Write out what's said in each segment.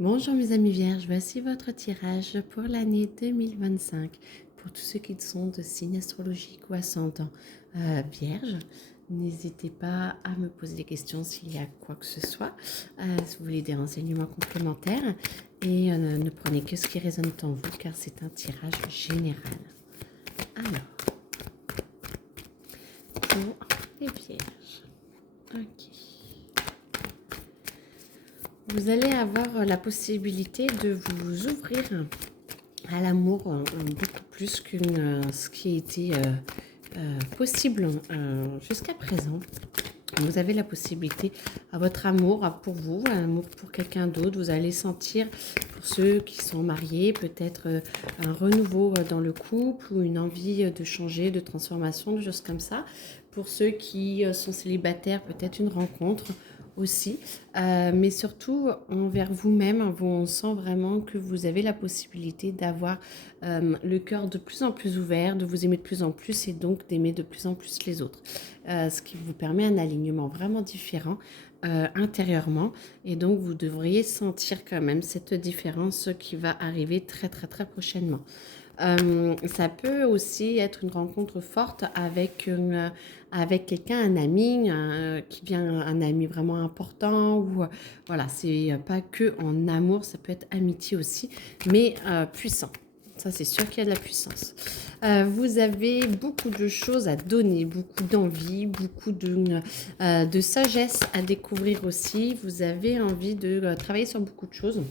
Bonjour mes amis vierges, voici votre tirage pour l'année 2025. Pour tous ceux qui sont de signe astrologique ou ascendant vierge, n'hésitez pas à me poser des questions s'il y a quoi que ce soit, si vous voulez des renseignements complémentaires et ne prenez que ce qui résonne en vous car c'est un tirage général. Alors, pour les vierges, ok. Vous allez avoir la possibilité de vous ouvrir à l'amour beaucoup plus que ce qui a été possible jusqu'à présent. Vous avez la possibilité à votre amour pour vous, un amour pour quelqu'un d'autre. Vous allez sentir, pour ceux qui sont mariés, peut-être un renouveau dans le couple ou une envie de changer, de transformation, de choses comme ça. Pour ceux qui sont célibataires, peut-être une rencontre aussi, mais surtout envers vous-même, on sent vraiment que vous avez la possibilité d'avoir le cœur de plus en plus ouvert, de vous aimer de plus en plus et donc d'aimer de plus en plus les autres, ce qui vous permet un alignement vraiment différent intérieurement, et donc vous devriez sentir quand même cette différence qui va arriver très très très prochainement. Ça peut aussi être une rencontre forte avec quelqu'un, un ami qui vient, un ami vraiment important, ou voilà, c'est pas que en amour, ça peut être amitié aussi, mais puissant. Ça, c'est sûr qu'il y a de la puissance. Vous avez beaucoup de choses à donner, beaucoup d'envie, beaucoup de sagesse à découvrir aussi. Vous avez envie de travailler sur beaucoup de choses.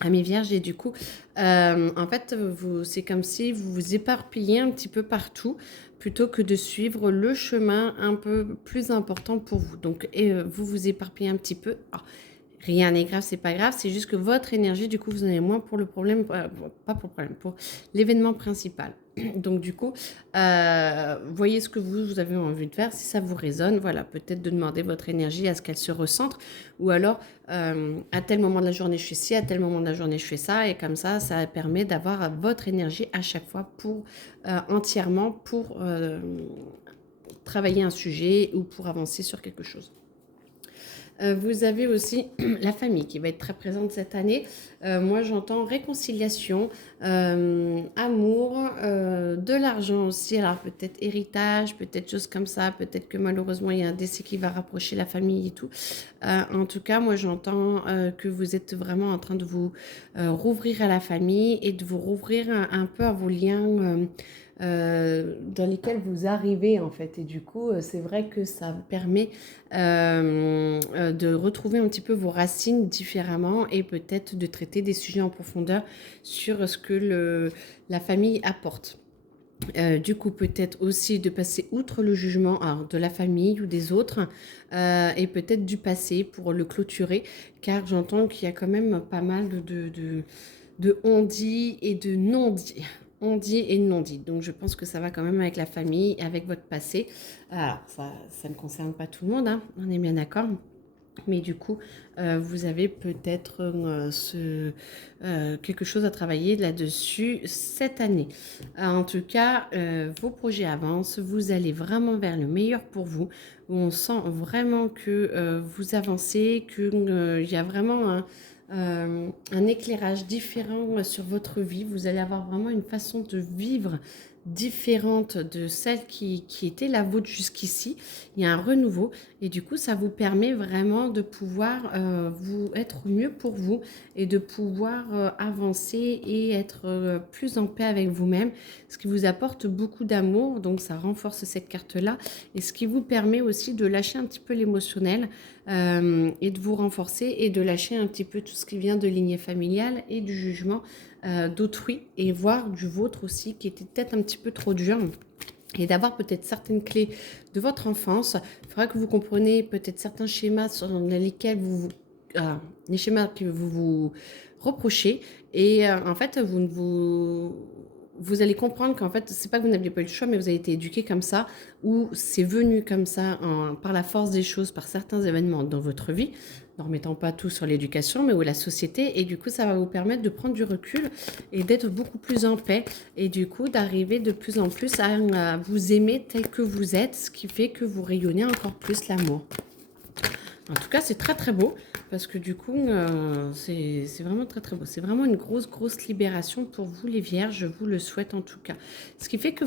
Amis vierges, et du coup, en fait, c'est comme si vous vous éparpillez un petit peu partout plutôt que de suivre le chemin un peu plus important pour vous. Donc, vous vous éparpillez un petit peu. Alors, rien n'est grave, c'est pas grave, c'est juste que votre énergie, du coup, vous en avez moins pour le problème, pas pour le problème, pour l'événement principal. Donc, du coup, voyez ce que vous avez envie de faire, si ça vous résonne, voilà, peut-être de demander votre énergie à ce qu'elle se recentre, ou alors, à tel moment de la journée, je fais ci, à tel moment de la journée, je fais ça, et comme ça permet d'avoir votre énergie à chaque fois pour entièrement pour travailler un sujet ou pour avancer sur quelque chose. Vous avez aussi la famille qui va être très présente cette année. Moi, j'entends réconciliation, amour, de l'argent aussi. Alors, peut-être héritage, peut-être choses comme ça. Peut-être que malheureusement, il y a un décès qui va rapprocher la famille et tout. En tout cas, moi, j'entends que vous êtes vraiment en train de vous rouvrir à la famille et de vous rouvrir un peu à vos liens dans lesquels vous arrivez, en fait. Et du coup, c'est vrai que ça permet de retrouver un petit peu vos racines différemment et peut-être de traiter des sujets en profondeur sur ce que la famille apporte. Du coup, peut-être aussi de passer outre le jugement de la famille ou des autres, et peut-être du passé pour le clôturer, car j'entends qu'il y a quand même pas mal de on-dit et de non-dit. On-dit et non-dit. Donc, je pense que ça va quand même avec la famille, avec votre passé. Alors, ça ne concerne pas tout le monde, hein, on est bien d'accord. Mais du coup, vous avez peut-être quelque chose à travailler là-dessus cette année. En tout cas, vos projets avancent, vous allez vraiment vers le meilleur pour vous. On sent vraiment que vous avancez, qu'il y a vraiment un éclairage différent sur votre vie. Vous allez avoir vraiment une façon de vivre différente de celle qui était la vôtre jusqu'ici. Il y a un renouveau et du coup, ça vous permet vraiment de pouvoir vous être mieux pour vous et de pouvoir avancer et être plus en paix avec vous-même, ce qui vous apporte beaucoup d'amour. Donc, ça renforce cette carte-là et ce qui vous permet aussi de lâcher un petit peu l'émotionnel et de vous renforcer et de lâcher un petit peu tout ce qui vient de lignée familiale et du jugement d'autrui et voire du vôtre aussi qui était peut-être un petit peu trop dur, et d'avoir peut-être certaines clés de votre enfance. Il faudra que vous compreniez peut-être certains schémas dans lesquels les schémas que vous reprochez, et en fait vous allez comprendre qu'en fait c'est pas que vous n'aviez pas eu le choix, mais vous avez été éduqué comme ça, ou c'est venu comme ça par la force des choses, par certains événements dans votre vie, ne remettant pas tout sur l'éducation, mais ou la société. Et du coup, ça va vous permettre de prendre du recul et d'être beaucoup plus en paix. Et du coup, d'arriver de plus en plus à vous aimer tel que vous êtes, ce qui fait que vous rayonnez encore plus l'amour. En tout cas, c'est très très beau parce que du coup, c'est vraiment très très beau. C'est vraiment une grosse libération pour vous les vierges, je vous le souhaite en tout cas. Ce qui fait que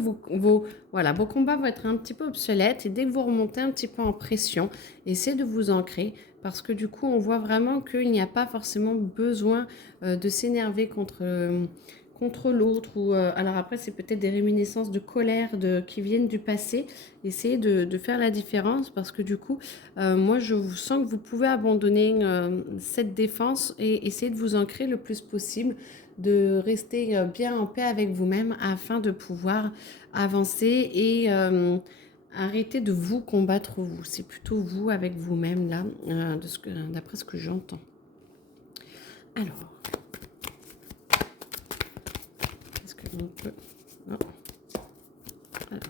voilà, vos combats vont être un petit peu obsolètes et dès que vous remontez un petit peu en pression, essayez de vous ancrer parce que du coup, on voit vraiment qu'il n'y a pas forcément besoin de s'énerver contre l'autre. Alors après, c'est peut-être des réminiscences de colère qui viennent du passé. Essayez de faire la différence parce que du coup, moi, je vous sens que vous pouvez abandonner cette défense et essayer de vous ancrer le plus possible, de rester bien en paix avec vous-même afin de pouvoir avancer et arrêter de vous combattre vous. C'est plutôt vous avec vous-même là, d'après ce que j'entends. Alors, est-ce que l'on peut... Non. Alors.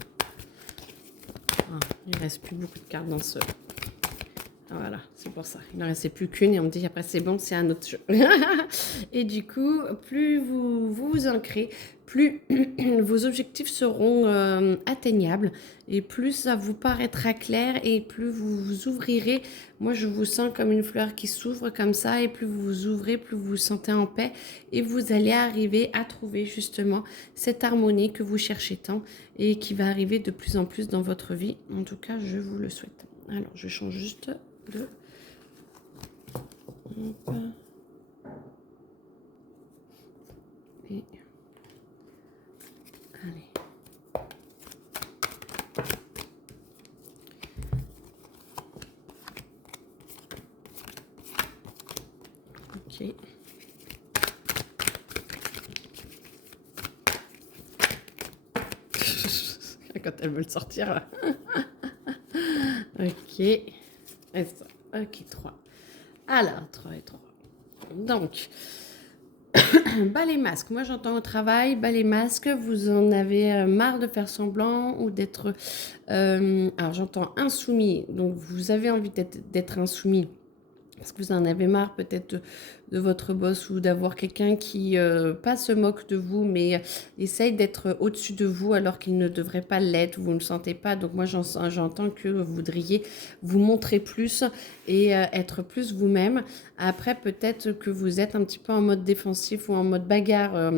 Ah, il ne reste plus beaucoup de cartes dans ce... Voilà, c'est pour ça. Il n'en restait plus qu'une et on me dit après c'est bon, c'est un autre jeu. Et du coup, plus vous ancrez, plus vos objectifs seront atteignables et plus ça vous paraîtra clair et plus vous vous ouvrirez. Moi, je vous sens comme une fleur qui s'ouvre comme ça et plus vous vous ouvrez, plus vous vous sentez en paix et vous allez arriver à trouver justement cette harmonie que vous cherchez tant et qui va arriver de plus en plus dans votre vie. En tout cas, je vous le souhaite. Alors, je change juste de... Hop. Et... Allez. Ok. Quand elle veut le sortir. Ok. Et ça. Ok, 3. Alors, 3 et 3. Donc, bas les masques. Moi, j'entends au travail, bas les masques. Vous en avez marre de faire semblant ou d'être... alors, j'entends insoumis. Donc, vous avez envie d'être insoumis. Parce que vous en avez marre peut-être de votre boss ou d'avoir quelqu'un qui, pas se moque de vous, mais essaye d'être au-dessus de vous alors qu'il ne devrait pas l'être, vous ne le sentez pas. Donc moi, j'entends que vous voudriez vous montrer plus et être plus vous-même. Après, peut-être que vous êtes un petit peu en mode défensif ou en mode bagarre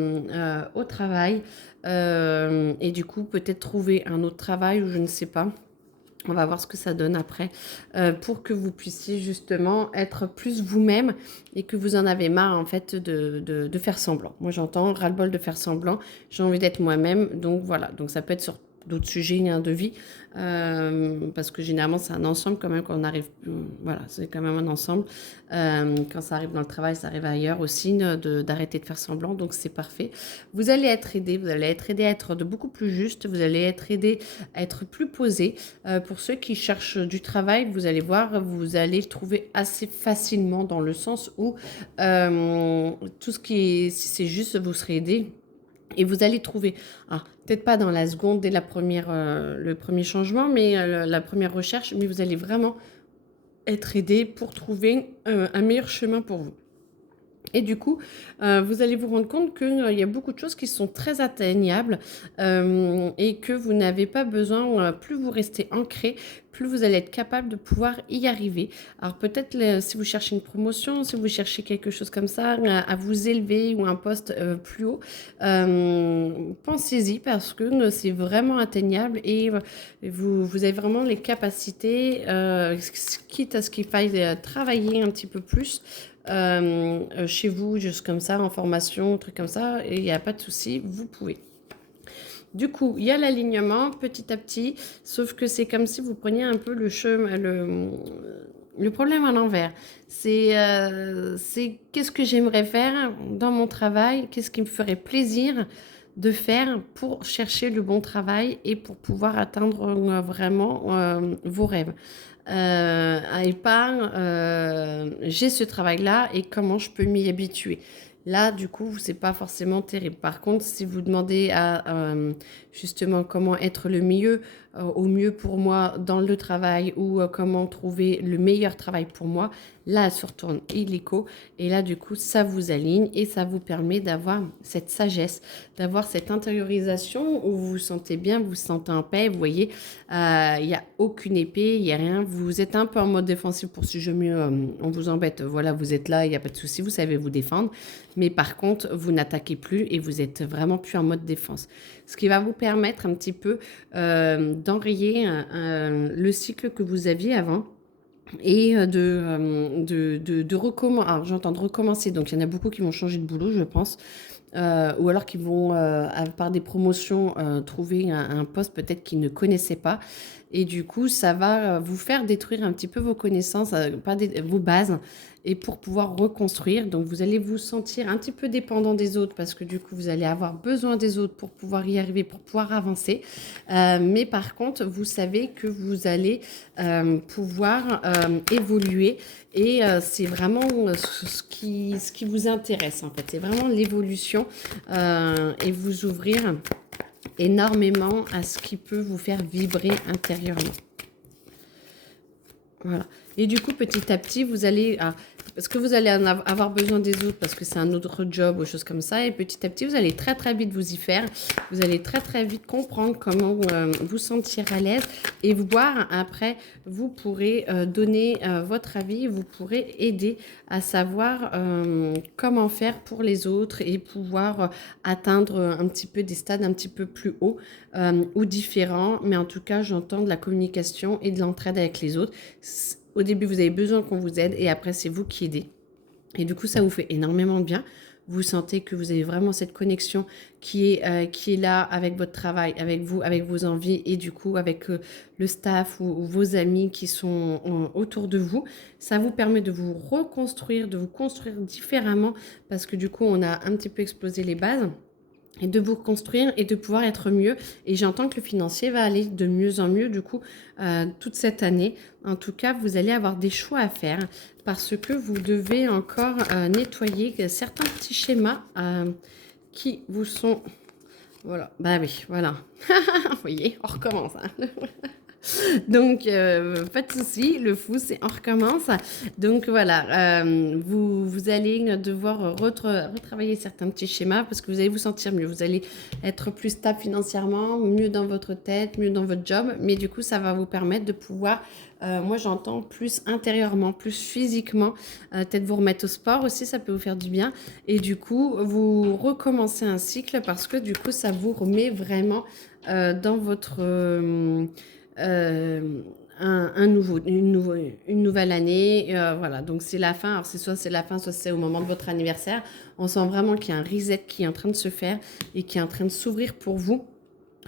au travail. Et du coup, peut-être trouver un autre travail ou je ne sais pas. On va voir ce que ça donne après pour que vous puissiez justement être plus vous-même et que vous en avez marre en fait de faire semblant. Moi j'entends ras-le-bol de faire semblant, j'ai envie d'être moi-même, donc voilà. Donc ça peut être sur d'autres sujets de vie parce que généralement c'est un ensemble quand même quand on arrive, voilà, c'est quand même un ensemble. Quand ça arrive dans le travail, ça arrive ailleurs aussi d'arrêter de faire semblant, donc c'est parfait. Vous allez être aidé à être de beaucoup plus juste, vous allez être aidé à être plus posé. Pour ceux qui cherchent du travail, vous allez voir, vous allez le trouver assez facilement dans le sens où tout ce qui est, si c'est juste, vous serez aidé. Et vous allez trouver, peut-être pas dans la seconde, dès le premier changement, mais la première recherche, mais vous allez vraiment être aidé pour trouver un meilleur chemin pour vous. Et du coup, vous allez vous rendre compte qu'il y a beaucoup de choses qui sont très atteignables et que vous n'avez pas besoin, plus vous restez ancré, plus vous allez être capable de pouvoir y arriver. Alors peut-être si vous cherchez une promotion, si vous cherchez quelque chose comme ça, à vous élever ou un poste plus haut, pensez-y parce que c'est vraiment atteignable et vous avez vraiment les capacités, quitte à ce qu'il faille travailler un petit peu plus. Chez vous, juste comme ça, en formation, truc comme ça, et il n'y a pas de souci, vous pouvez. Du coup, il y a l'alignement petit à petit, sauf que c'est comme si vous preniez un peu le chemin, le problème à l'envers. C'est qu'est-ce que j'aimerais faire dans mon travail, qu'est-ce qui me ferait plaisir de faire pour chercher le bon travail et pour pouvoir atteindre vraiment vos rêves. Et pas j'ai ce travail-là et comment je peux m'y habituer. Là, du coup, c'est pas forcément terrible. Par contre, si vous demandez à justement comment être le mieux, au mieux pour moi dans le travail ou comment trouver le meilleur travail pour moi, là, elle se retourne illico. Et là, du coup, ça vous aligne et ça vous permet d'avoir cette sagesse, d'avoir cette intériorisation où vous vous sentez bien, vous vous sentez en paix. Vous voyez, il n'y a aucune épée, il n'y a rien. vous êtes un peu en mode défensif pour si jamais on vous embête. Voilà, vous êtes là, il n'y a pas de souci, vous savez vous défendre. Mais par contre, vous n'attaquez plus et vous êtes vraiment plus en mode défense. Ce qui va vous permettre un petit peu d'enrayer le cycle que vous aviez avant et de recommencer. Alors, j'entends de recommencer, donc il y en a beaucoup qui vont changer de boulot, je pense. Ou alors qui vont, par des promotions, trouver un poste peut-être qu'ils ne connaissaient pas. Et du coup, ça va vous faire détruire un petit peu vos connaissances, vos bases, et pour pouvoir reconstruire. Donc, vous allez vous sentir un petit peu dépendant des autres parce que du coup, vous allez avoir besoin des autres pour pouvoir y arriver, pour pouvoir avancer. Mais par contre, vous savez que vous allez pouvoir évoluer et c'est vraiment ce qui vous intéresse en fait. C'est vraiment l'évolution et vous ouvrir énormément à ce qui peut vous faire vibrer intérieurement. Voilà. Et du coup, petit à petit, vous allez... parce que vous allez avoir besoin des autres, parce que c'est un autre job ou choses comme ça. Et petit à petit, vous allez très très vite vous y faire. Vous allez très très vite comprendre comment vous sentir à l'aise. Et voir, après, vous pourrez donner votre avis. Vous pourrez aider à savoir comment faire pour les autres et pouvoir atteindre un petit peu des stades un petit peu plus hauts ou différents. Mais en tout cas, j'entends de la communication et de l'entraide avec les autres. Au début, vous avez besoin qu'on vous aide et après, c'est vous qui aidez. Et du coup, ça vous fait énormément de bien. Vous sentez que vous avez vraiment cette connexion qui est là avec votre travail, avec vous, avec vos envies et du coup avec le staff ou vos amis qui sont autour de vous. Ça vous permet de vous reconstruire, de vous construire différemment parce que du coup, on a un petit peu explosé les bases. Et de vous construire et de pouvoir être mieux. Et j'entends que le financier va aller de mieux en mieux, du coup, toute cette année. En tout cas, vous allez avoir des choix à faire parce que vous devez encore nettoyer certains petits schémas qui vous sont... Voilà, bah oui, voilà. Vous voyez, on recommence. Hein. Donc, pas de souci, le fou, c'est on recommence. Donc voilà, vous allez devoir retravailler certains petits schémas parce que vous allez vous sentir mieux. Vous allez être plus stable financièrement, mieux dans votre tête, mieux dans votre job. Mais du coup, ça va vous permettre de pouvoir, moi j'entends plus intérieurement, plus physiquement, peut-être vous remettre au sport aussi, ça peut vous faire du bien. Et du coup, vous recommencez un cycle parce que du coup, ça vous remet vraiment dans votre... une nouvelle année. Voilà, donc c'est la fin. Alors, soit c'est la fin, soit c'est au moment de votre anniversaire. On sent vraiment qu'il y a un reset qui est en train de se faire et qui est en train de s'ouvrir pour vous,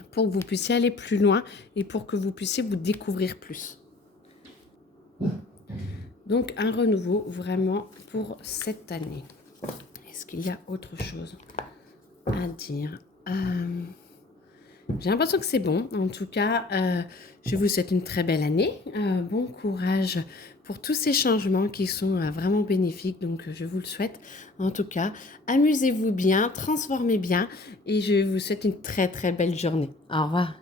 pour que vous puissiez aller plus loin et pour que vous puissiez vous découvrir plus. Donc, un renouveau vraiment pour cette année. Est-ce qu'il y a autre chose à dire? J'ai l'impression que c'est bon. En tout cas, je vous souhaite une très belle année. Bon courage pour tous ces changements qui sont vraiment bénéfiques. Donc, je vous le souhaite. En tout cas, amusez-vous bien, transformez bien. Et je vous souhaite une très, très belle journée. Au revoir.